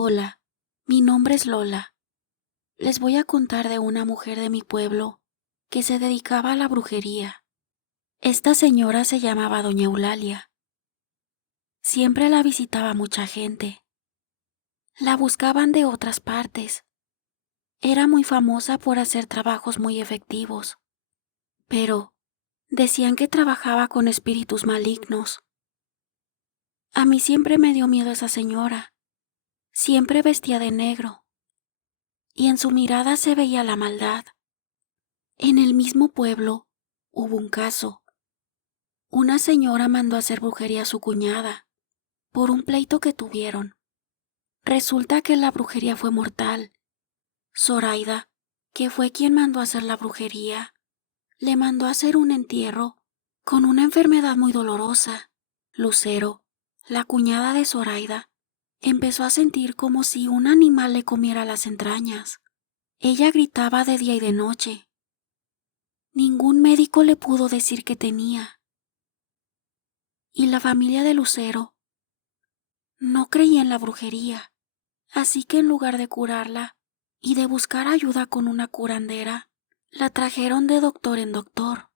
Hola, mi nombre es Lola. Les voy a contar de una mujer de mi pueblo que se dedicaba a la brujería. Esta señora se llamaba Doña Eulalia. Siempre la visitaba mucha gente. La buscaban de otras partes. Era muy famosa por hacer trabajos muy efectivos. Pero decían que trabajaba con espíritus malignos. A mí siempre me dio miedo esa señora. Siempre vestía de negro. Y en su mirada se veía la maldad. En el mismo pueblo hubo un caso. Una señora mandó a hacer brujería a su cuñada por un pleito que tuvieron. Resulta que la brujería fue mortal. Zoraida, que fue quien mandó a hacer la brujería, le mandó a hacer un entierro con una enfermedad muy dolorosa. Lucero, la cuñada de Zoraida, empezó a sentir como si un animal le comiera las entrañas. Ella gritaba de día y de noche. Ningún médico le pudo decir qué tenía. Y la familia de Lucero no creía en la brujería, así que en lugar de curarla y de buscar ayuda con una curandera, la trajeron de doctor en doctor,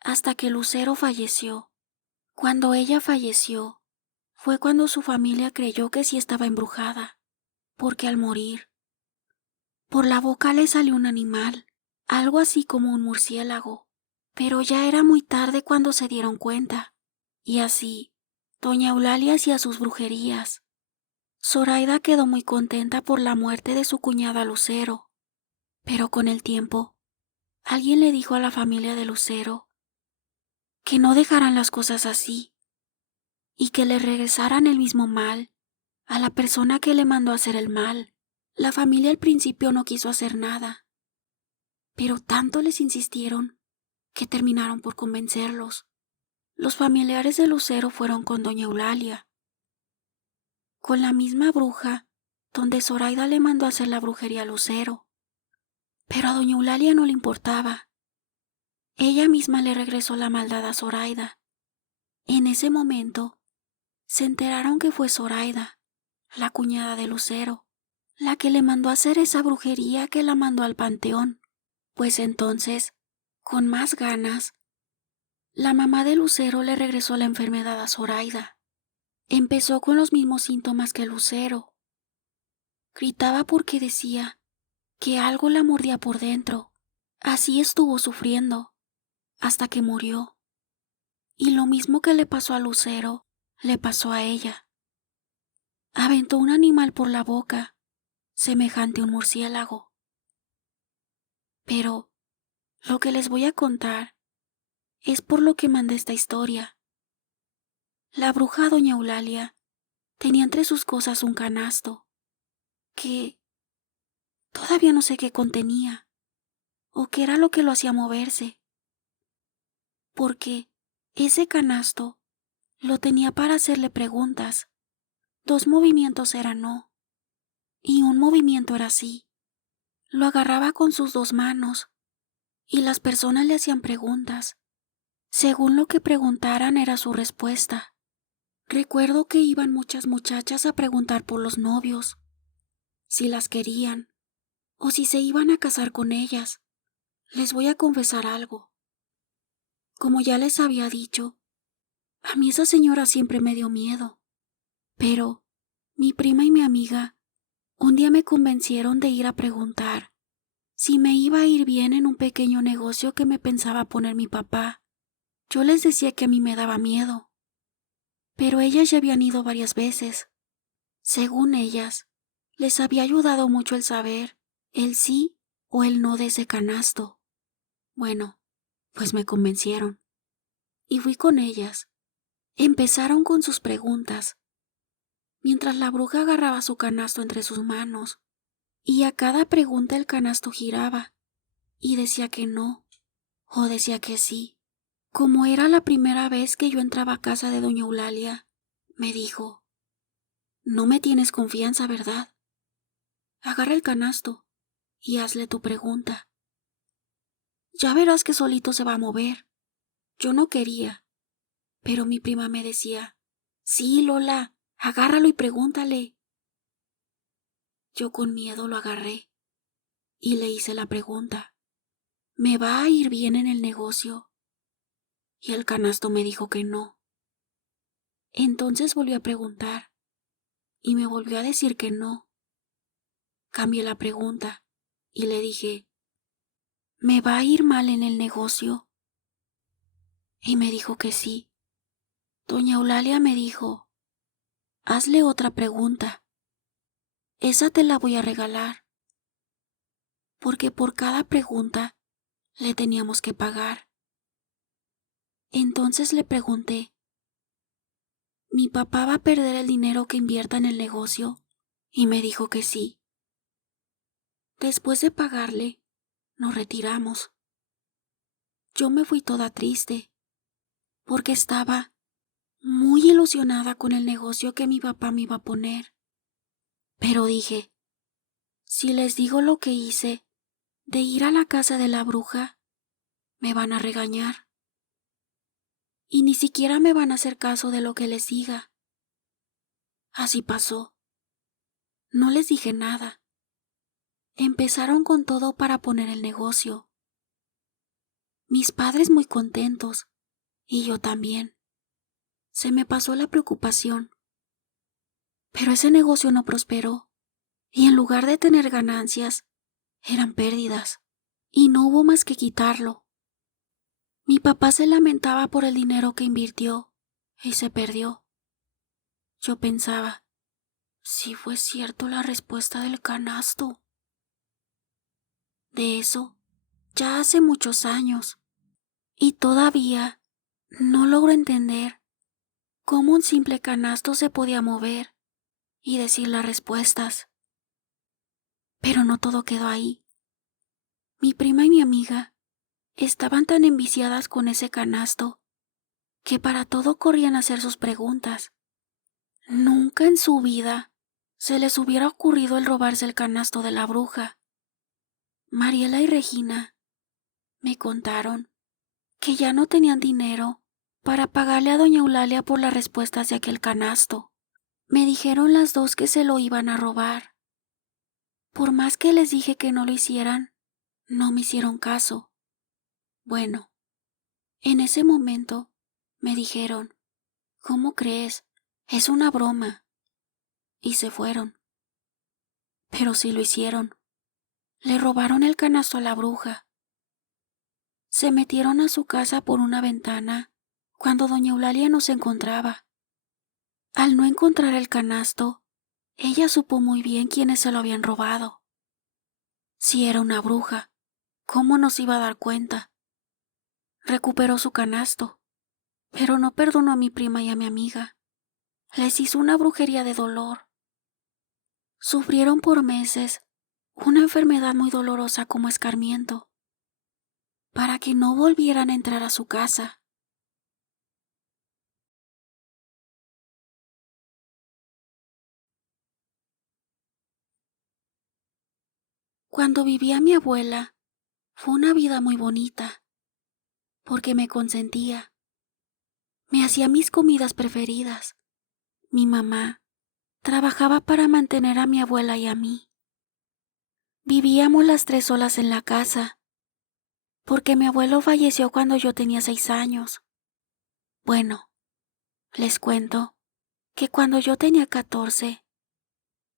hasta que Lucero falleció. Cuando ella falleció, fue cuando su familia creyó que sí estaba embrujada, porque al morir, por la boca le salió un animal, algo así como un murciélago, pero ya era muy tarde cuando se dieron cuenta, y así, doña Eulalia hacía sus brujerías. Zoraida quedó muy contenta por la muerte de su cuñada Lucero, pero con el tiempo, alguien le dijo a la familia de Lucero que no dejaran las cosas así y que le regresaran el mismo mal a la persona que le mandó a hacer el mal. La familia al principio no quiso hacer nada, pero tanto les insistieron que terminaron por convencerlos. Los familiares de Lucero fueron con doña Eulalia, con la misma bruja donde Zoraida le mandó a hacer la brujería a Lucero. Pero a doña Eulalia no le importaba. Ella misma le regresó la maldad a Zoraida. En ese momento, se enteraron que fue Zoraida, la cuñada de Lucero, la que le mandó a hacer esa brujería que la mandó al panteón. Pues entonces, con más ganas, la mamá de Lucero le regresó la enfermedad a Zoraida. Empezó con los mismos síntomas que Lucero. Gritaba porque decía que algo la mordía por dentro. Así estuvo sufriendo, hasta que murió. Y lo mismo que le pasó a Lucero, le pasó a ella. Aventó un animal por la boca, semejante a un murciélago. Pero lo que les voy a contar es por lo que mandé esta historia. La bruja doña Eulalia tenía entre sus cosas un canasto que todavía no sé qué contenía o qué era lo que lo hacía moverse, porque ese canasto lo tenía para hacerle preguntas. 2 movimientos eran no, y un movimiento era sí. Lo agarraba con sus 2 manos, y las personas le hacían preguntas. Según lo que preguntaran era su respuesta. Recuerdo que iban muchas muchachas a preguntar por los novios, si las querían, o si se iban a casar con ellas. Les voy a confesar algo. Como ya les había dicho, a mí esa señora siempre me dio miedo. Pero mi prima y mi amiga un día me convencieron de ir a preguntar si me iba a ir bien en un pequeño negocio que me pensaba poner mi papá. Yo les decía que a mí me daba miedo, pero ellas ya habían ido varias veces. Según ellas, les había ayudado mucho el saber el sí o el no de ese canasto. Bueno, pues me convencieron. Y fui con ellas. Empezaron con sus preguntas, mientras la bruja agarraba su canasto entre sus manos, y a cada pregunta el canasto giraba, y decía que no, o decía que sí. Como era la primera vez que yo entraba a casa de doña Eulalia, me dijo: no me tienes confianza, ¿verdad? Agarra el canasto y hazle tu pregunta. Ya verás que solito se va a mover. Yo no quería, pero mi prima me decía: sí, Lola, agárralo y pregúntale. Yo con miedo lo agarré y le hice la pregunta: ¿me va a ir bien en el negocio? Y el canasto me dijo que no. Entonces volvió a preguntar y me volvió a decir que no. Cambié la pregunta y le dije: ¿me va a ir mal en el negocio? Y me dijo que sí. Doña Eulalia me dijo: hazle otra pregunta. Esa te la voy a regalar, porque por cada pregunta le teníamos que pagar. Entonces le pregunté: ¿mi papá va a perder el dinero que invierta en el negocio? Y me dijo que sí. Después de pagarle, nos retiramos. Yo me fui toda triste, porque estaba muy ilusionada con el negocio que mi papá me iba a poner. Pero dije: si les digo lo que hice de ir a la casa de la bruja, me van a regañar. Y ni siquiera me van a hacer caso de lo que les diga. Así pasó. No les dije nada. Empezaron con todo para poner el negocio. Mis padres muy contentos, y yo también. Se me pasó la preocupación. Pero ese negocio no prosperó, y en lugar de tener ganancias, eran pérdidas, y no hubo más que quitarlo. Mi papá se lamentaba por el dinero que invirtió, y se perdió. Yo pensaba: si fue cierto la respuesta del canasto. De eso ya hace muchos años, y todavía no logro entender cómo un simple canasto se podía mover y decir las respuestas. Pero no todo quedó ahí. Mi prima y mi amiga estaban tan enviciadas con ese canasto que para todo corrían a hacer sus preguntas. Nunca en su vida se les hubiera ocurrido el robarse el canasto de la bruja. Mariela y Regina me contaron que ya no tenían dinero para pagarle a doña Eulalia por las respuestas de aquel canasto. Me dijeron las dos que se lo iban a robar. Por más que les dije que no lo hicieran, no me hicieron caso. Bueno, en ese momento me dijeron: ¿cómo crees? Es una broma. Y se fueron. Pero sí lo hicieron. Le robaron el canasto a la bruja. Se metieron a su casa por una ventana cuando doña Eulalia no se encontraba. Al no encontrar el canasto, ella supo muy bien quiénes se lo habían robado. Si era una bruja, ¿cómo nos iba a dar cuenta? Recuperó su canasto, pero no perdonó a mi prima y a mi amiga. Les hizo una brujería de dolor. Sufrieron por meses una enfermedad muy dolorosa como escarmiento, para que no volvieran a entrar a su casa. Cuando vivía mi abuela, fue una vida muy bonita, porque me consentía, me hacía mis comidas preferidas. Mi mamá trabajaba para mantener a mi abuela y a mí. Vivíamos las tres solas en la casa, porque mi abuelo falleció cuando yo tenía 6 años. Bueno, les cuento que cuando yo tenía 14,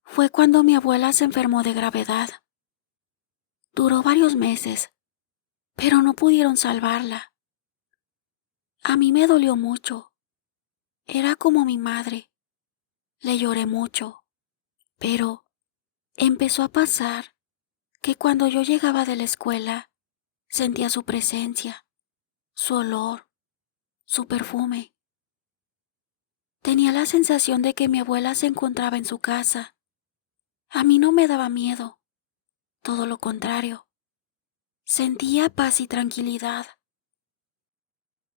fue cuando mi abuela se enfermó de gravedad. Duró varios meses, pero no pudieron salvarla. A mí me dolió mucho. Era como mi madre. Le lloré mucho. Pero empezó a pasar que cuando yo llegaba de la escuela, sentía su presencia, su olor, su perfume. Tenía la sensación de que mi abuela se encontraba en su casa. A mí no me daba miedo, todo lo contrario. Sentía paz y tranquilidad.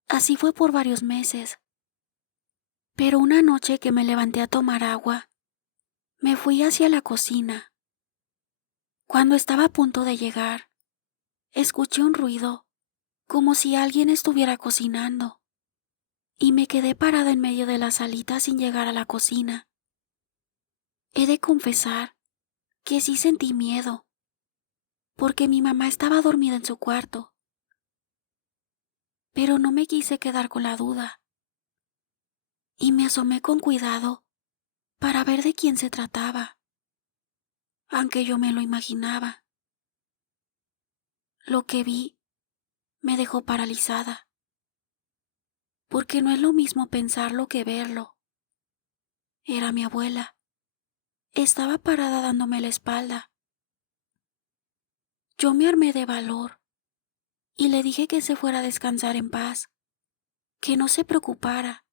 Así fue por varios meses. Pero una noche que me levanté a tomar agua, me fui hacia la cocina. Cuando estaba a punto de llegar, escuché un ruido, como si alguien estuviera cocinando, y me quedé parada en medio de la salita sin llegar a la cocina. He de confesar que sí sentí miedo, porque mi mamá estaba dormida en su cuarto, pero no me quise quedar con la duda y me asomé con cuidado para ver de quién se trataba, aunque yo me lo imaginaba. Lo que vi me dejó paralizada, porque no es lo mismo pensarlo que verlo. Era mi abuela. Estaba parada dándome la espalda. Yo me armé de valor y le dije que se fuera a descansar en paz, que no se preocupara,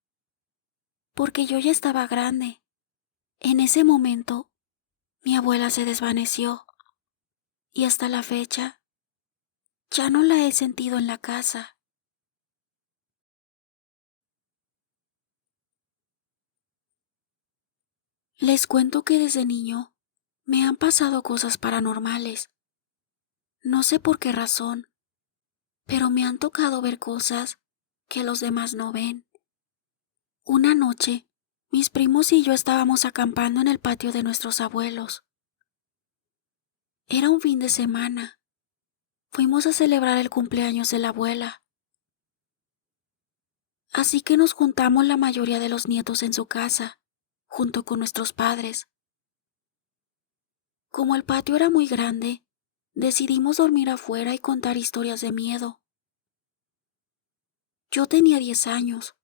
porque yo ya estaba grande. En ese momento, mi abuela se desvaneció y hasta la fecha ya no la he sentido en la casa. Les cuento que desde niño me han pasado cosas paranormales. No sé por qué razón, pero me han tocado ver cosas que los demás no ven. Una noche, mis primos y yo estábamos acampando en el patio de nuestros abuelos. Era un fin de semana. Fuimos a celebrar el cumpleaños de la abuela. Así que nos juntamos la mayoría de los nietos en su casa, junto con nuestros padres. Como el patio era muy grande, decidimos dormir afuera y contar historias de miedo. Yo tenía 10 años.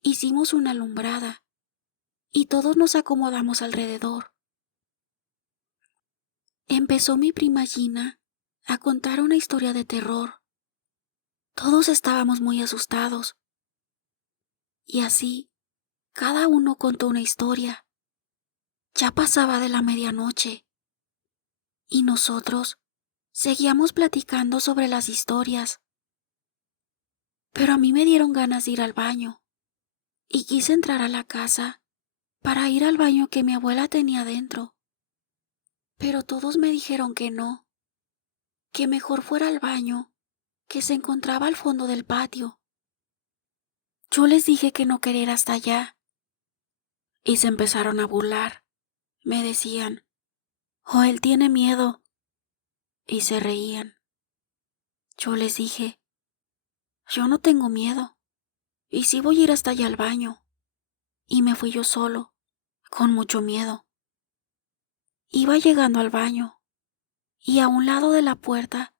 Hicimos una alumbrada y todos nos acomodamos alrededor. Empezó mi prima Gina a contar una historia de terror. Todos estábamos muy asustados. Y así, cada uno contó una historia. Ya pasaba de la medianoche y nosotros seguíamos platicando sobre las historias. Pero a mí me dieron ganas de ir al baño y quise entrar a la casa para ir al baño que mi abuela tenía dentro. Pero todos me dijeron que no, que mejor fuera al baño que se encontraba al fondo del patio. Yo les dije que no quería ir hasta allá y se empezaron a burlar. Me decían, Joel tiene miedo, y se reían. Yo les dije, yo no tengo miedo, y sí voy a ir hasta allá al baño. Y me fui yo solo, con mucho miedo. Iba llegando al baño, y a un lado de la puerta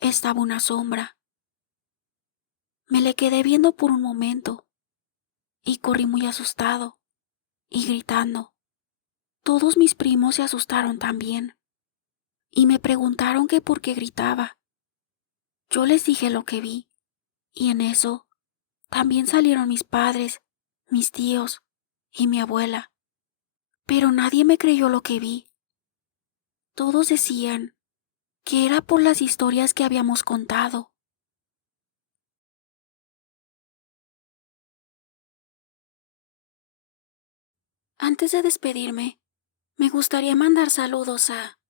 estaba una sombra. Me le quedé viendo por un momento, y corrí muy asustado, y gritando. Todos mis primos se asustaron también, y me preguntaron que por qué gritaba. Yo les dije lo que vi, y en eso también salieron mis padres, mis tíos y mi abuela. Pero nadie me creyó lo que vi. Todos decían que era por las historias que habíamos contado. Antes de despedirme, me gustaría mandar saludos a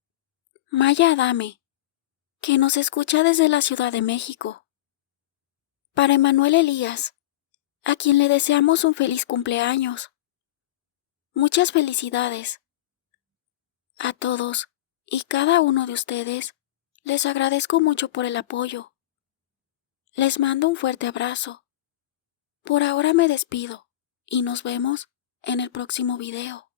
Maya Adame, que nos escucha desde la Ciudad de México. Para Emanuel Elías, a quien le deseamos un feliz cumpleaños. Muchas felicidades. A todos y cada uno de ustedes, les agradezco mucho por el apoyo. Les mando un fuerte abrazo. Por ahora me despido y nos vemos en el próximo video.